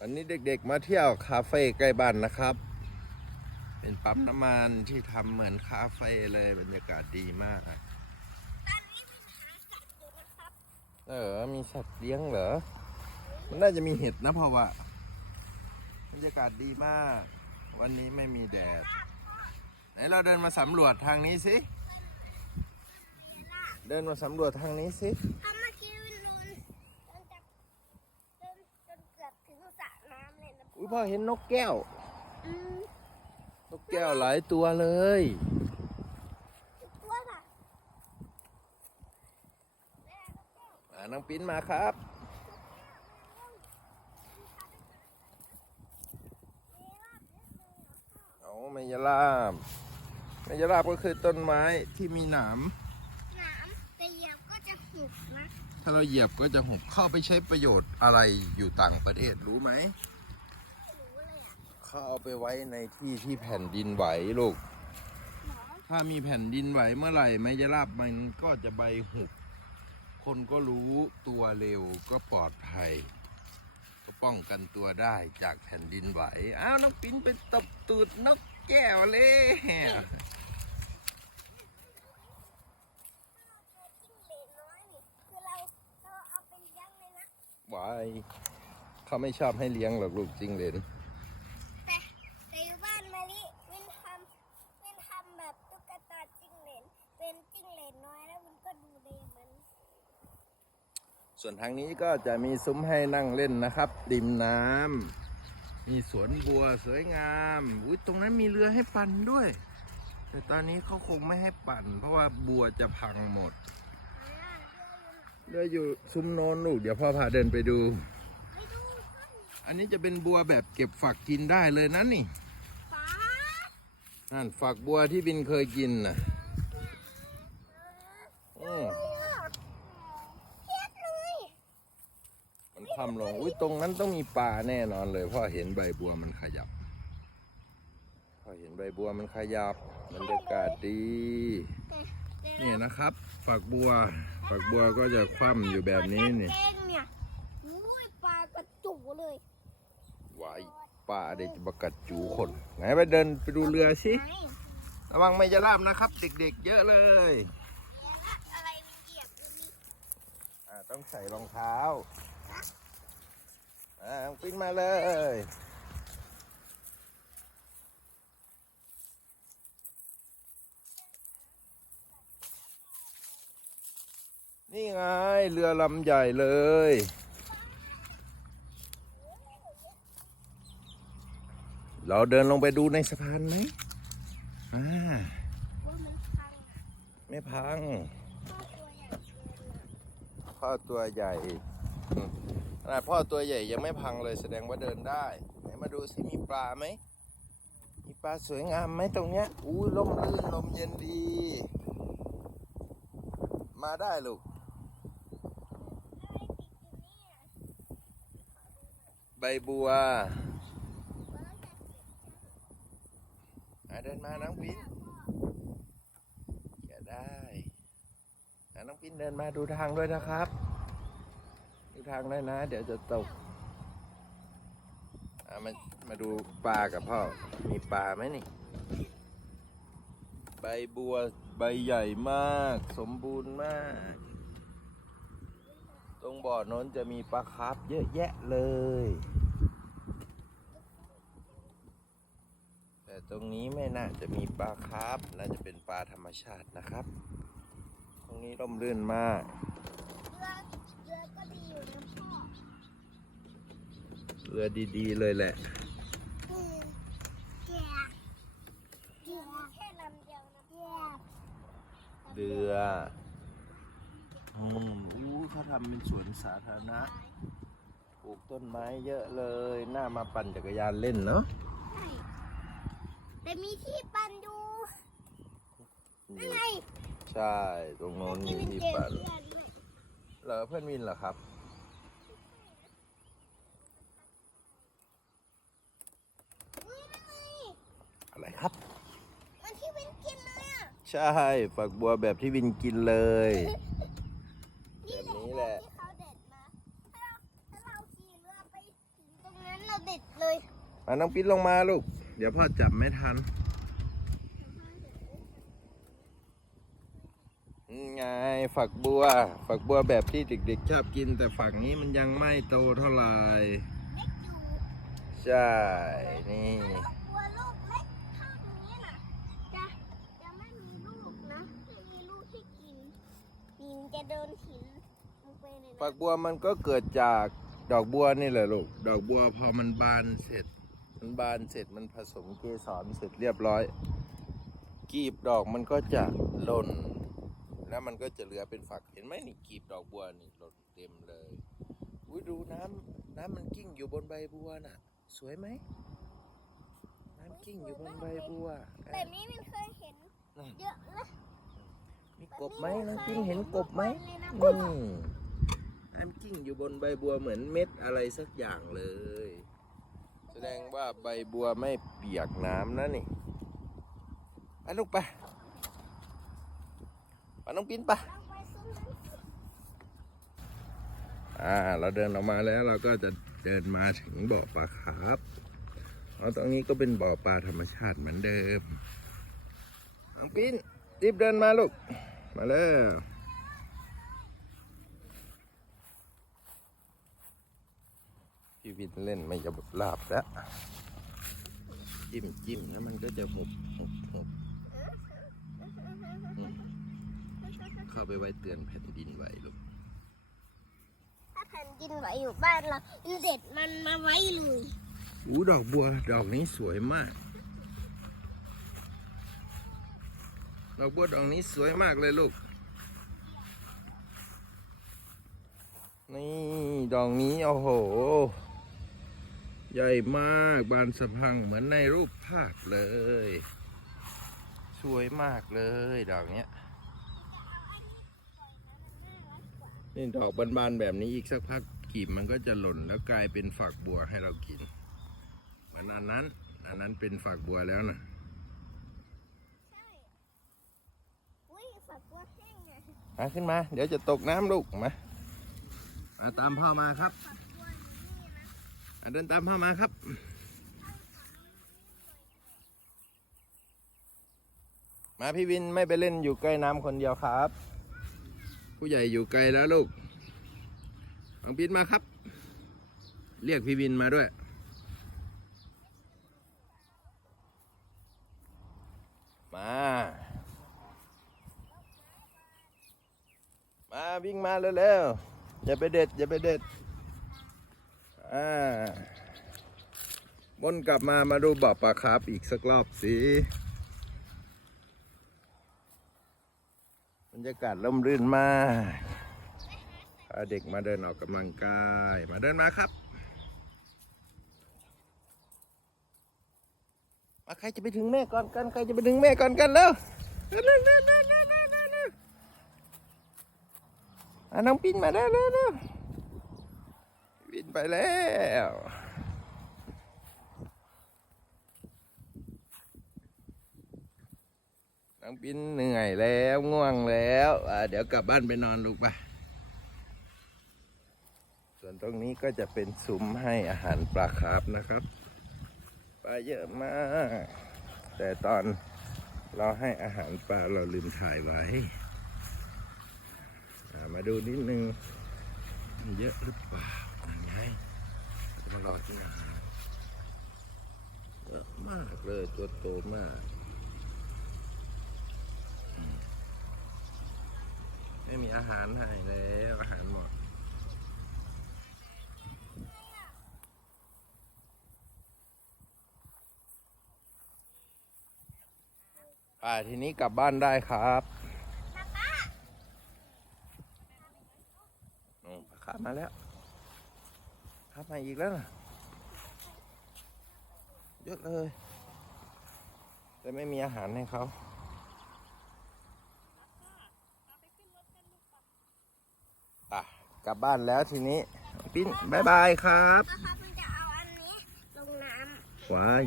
วันนี้เด็กๆมาเที่ยวคาเฟ่ใกล้บ้านนะครับ เป็นปั๊มน้ำมันที่ทำเหมือนคาเฟ่เลยบรรยากาศดีมาก ตอนนี้มีหาสัตว์อยู่นะครับเออ มีสัตว์เลี้ยงเหรอ มันน่าจะมีเห็ดนะเพราะว่าบรรยากาศดีมาก วันนี้ไม่มีแดด ไหนเราเดินมาสำรวจทางนี้สิ เดินมาสำรวจทางนี้สิเมื่อกี้วินลุนจนจากจนจนเกือบถึงสระน้ำเลยนะ อุ้ย พ่อเห็นนกแก้วอืมนกแก้วหลายตัวเลยอีกตัวน่ะแม่ก็แก้วอ่าน้องปิ้นมาครับมีรอบนิดนึงเหรอพ่อเอาเมยลาบเมยลาบก็คือต้นไม้ที่มีหนามหนามแต่เหยียบก็จะหุบนะ ถ้าเราเหยียบก็จะหบเข้าไปใช้ประโยชน์อะไรอยู่ต่างประเทศรู้ไหมไม่รู้ เลยอะเขาเอาไปไว้ในที่ที่แผ่นดินไหวลูกหมอถ้ามีแผ่นดินไหวเมื่อไหร่ไมยราบมันก็จะใบหุบ คนก็รู้ตัวเร็วก็ปลอดภัย ก็ป้องกันตัวได้จากแผ่นดินไหว อ้าวน้องปิ้นไปตบตูดนกแก้วเลยเจอจิ้งเหลนน้อยนี่คือเราเราเอาไปเลี้ยงเลยนะไหวเขาไม่ชอบให้เลี้ยงหรอกลูกจริงเลย แต่แต่อยู่บ้านมะลิวินทำวินทำแบบตุ๊กตาจิ้งเหลนเป็นจิ้งเหล นน้อยแล้วมันก็ดูเลยมัน ส่วนทางนี้ก็จะมีซุ้มให้นั่งเล่นนะครับริมน้ำมีสวนบัวสวยงามอุ้ยตรงนั้นมีเรือให้ปั่นด้วย แต่ตอนนี้เขาคงไม่ให้ปั่น เพราะว่าบัวจะพังหมดอ่าเรืออยู่ไหนเรืออยู่ซุ้มโนนลูกเดี๋ยวพ่อพาเดินไปดูไปดูต้นอันนี้จะเป็นบัวแบบเก็บฝักกินได้เลยนะนี่ฟ้านั่นฝักบัวที่บินเคยกินน่ะอืม เพียบเลย มันทำลงอุ้ยตรงนั้นต้องมีปลาแน่นอนเลยพ่อเห็นใบบัวมันขยับพ่อเห็นใบบัวมันขยับบรรยากาศดีแต่แต่นี่นะครับฝักบัวฝักบัวก็จะคว่ำอยู่แบบนี้นี่เก้งเนี่ยอุ้ยปลากระจุเลยวายปลาเด็กจะบกัดจูคนไหนไปเดินไปดูเรือสิไหนระวังไม่จะลาบนะครับ เด็กๆ เยอะเลยอย่าละอะไรมันเหยียบมันมีอ่าต้องใส่รองเท้า อ่าปิ้นมาเลยนี่ไงเรือลำใหญ่เลย เราเดินลงไปดูในสะพานไหมอ่าไม่พังพ่อตัวใหญ่ นเลยพ่อตัวใหญ่อืมขนาดพ่อตัวใหญ่ยังไม่พังเลยแสดงว่าเดินได้ ไหนมาดูสิมีปลาไหม มีปลาสวยงามไหมตรงเนี้ย อู้ลมลื่นลมเย็นดี มาได้ลูก ใบบัวเดินมาน้องปิ้นแกะได้น้องปิ้นเดินมาดูทางด้วยนะครับ ดูทางได้นะ เดี๋ยวจะตกอะมามาดูปลากับพ่อ มีปลาไหมนี่ ใบบัวใบใหญ่มาก สมบูรณ์มาก ตรงบ่อน้นจะมีปลาคาร์ฟเยอะแยะเลย แต่ตรงนี้ไม่น่าจะมีปลาคาร์ฟน่าจะเป็นปลาธรรมชาตินะครับ ตรงนี้ร่มรื่นมาก เรือก็ดีอยู่นะพ่อเรือดีๆเลยแหละอืมแก่เรือแค่ลำเดียวนะพ่อเรืออืมอู้เขาทำเป็นสวนสาธารณะปลูกต้นไม้เยอะเลยน่ามาปั่นจักรยานเล่นเนาะใช่แต่มีที่ปั่นดูนั่นไง ใช่ ตรงโน้นมีที่ปั่น เหรอเพื่อนวินเหรอครับอุ้ยนั่นไงอะไรครับ มันที่เป็นกินเลยอะใช่ฝักบัวแบบที่วินกินเลยนี่แหละแบบนี้แหละที่เขาเด็ดมาถ้าเราถ้าเราขี่เรือไปถึงตรงนั้นเรามาน้องปิ้นลงมาลูก เดี๋ยวพ่อจับไม่ทันนี่ไง ฝักบัว ฝักบัวแบบที่เด็กๆชอบกิน แต่ฝักนี้มันยังไม่โตเท่าไหร่ใช่ นี่ฝักบัวมันก็เกิดจากดอกบัวนี่แหละลูก ดอกบัวพอมันบานเสร็จ มันบานเสร็จมันผสมเกสรเสร็จเรียบร้อย กีบดอกมันก็จะหล่น แล้วมันก็จะเหลือเป็นฝักเห็นไหมนี่กีบดอกบัวนี่หล่นเต็มเลยอุ้ยดูน้ำน้ำมันกิ้งอยู่บนใบบัวน่ะ สวยไหมน้ำกิ้งอยู่บนใบบัวแบบนี้มันเคยเห็นน่ะเยอะนะมีกบไหมน้องกิ้งเห็นกบไหมแบบอืนี้มน้ำกิ้งอยู่บนใบบัวเหมือนเม็ดอะไรสักอย่างเลย แสดงว่าใบบัวไม่เปียกน้ำนะนี่ไปลูกไปไป น้องปิ้นไปลองไปซุ้มนั้นสิอ่า เราเดินออกมาแล้วเราก็จะเดินมาถึงบ่อปลาคร์ฟเพราะตรงนี้ก็เป็นบ่อปลาธรรมชาติเหมือนเดิมน้องปิ้นรีบเดินมาลูก มาแล้วพี่วินเล่นไม่จะลาบแล้ว จิ้มจิ้มแล้วมันก็จะหบหบหบอืม เข้าไปไว้เตือนแผ่นดินไหวลูกถ้าแผ่นดินไหวอยู่บ้านเราเด็ดมันมาไว้เลยอู้ดอกบัวดอกนี้สวยมาก ดอกบัวดอกนี้สวยมากเลยลูก นี่ดอกนี้โอ้โห ใหญ่มากบานสะพรังเหมือนในรูปภาพเลย สวยมากเลยดอกเนี้ย นี่ดอกบานๆแบบนี้อีกสักพักกีบมันก็จะหล่นแล้วกลายเป็นฝักบัวให้เรากินเหมือนอันนั้น อันนั้นเป็นฝักบัวแล้วนะใช่อุ้ยฝักบัวแห้งไงมาขึ้นมา เดี๋ยวจะตกน้ำลูกมามาตามพ่อมาครับฝักบัวอยู่นี่นะอะเดินตามพ่อมาครับมาพี่วินไม่ไปเล่นอยู่ใกล้น้ำคนเดียวครับ ผู้ใหญ่อยู่ไกลแล้วลูกน้องปินมาครับ เรียกพี่วินมาด้วย มา มาวิ่งมาเร็วๆ อย่าไปเด็ด อย่าไปเด็ด อ่าวนกลับมามาดูบ่อปลาคาร์ฟอีกสักรอบสิ รรยากาศร่มรื่นมากพาเด็กมาเดินออกกำลังกาย มาเดินมาครับ มาใครจะไปถึงแม่ก่อนกัน ใครจะไปถึงแม่ก่อนกันแล้วเร็วเร็วเร็วเร็วเร็วเร็วน้องปินมาเร็วเร็วเร็วปินไปแล้ว น้องปินเหนื่อยแล้วง่วงแล้วเดี๋ยวกลับบ้านไปนอนลูกไปส่วนตรงนี้ก็จะเป็นซุ้มให้อาหารปลาคาร์ฟนะครับปลาเยอะมาก แต่ตอนเราให้อาหารปลาเราลืมถ่ายไว้ มาดูนิดนึงเยอะหรือเปล่านั่นไงมารอที่อาหารเยอะมากเลยตัวโตมากอืม ไม่มีอาหารให้แล้วอาหารหมดป่าทีนี้กลับบ้านได้ครับป้าป้าอืมขามาแล้วขามาอีกแล้วนะเยอะเลย แต่ไม่มีอาหารให้เขาอะ กลับบ้านแล้วทีนี้ปิ้นบายบายครับป้าครับมันจะเอาอันนี้ลงน้วาย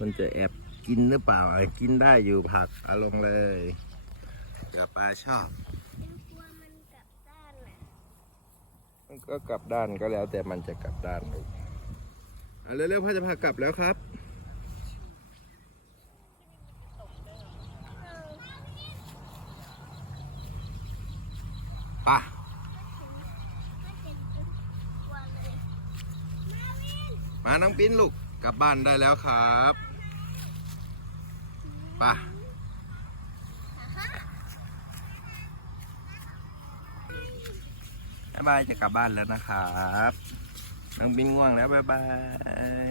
มันจะแอบกินหรือเปล่าอะกินได้อยู่ผักเอาลงเลยเดี๋ยวปลาชอบำเป็นกลัวมันกลับด้านน่ะมันก็กลับด้านก็แล้วแต่มันจะกลับด้านลูกอะเอาเร็วๆพ่อจะพากลับแล้วครับไป่ะ ไม่เป็นตัวเลยมาวิ น้องปิ้นลูกกลับบ้านได้แล้วครับไป่ะบ๊ายบายจะกลับบ้านแล้วนะครับ น้องบินง่วงแล้วบ๊ายบาย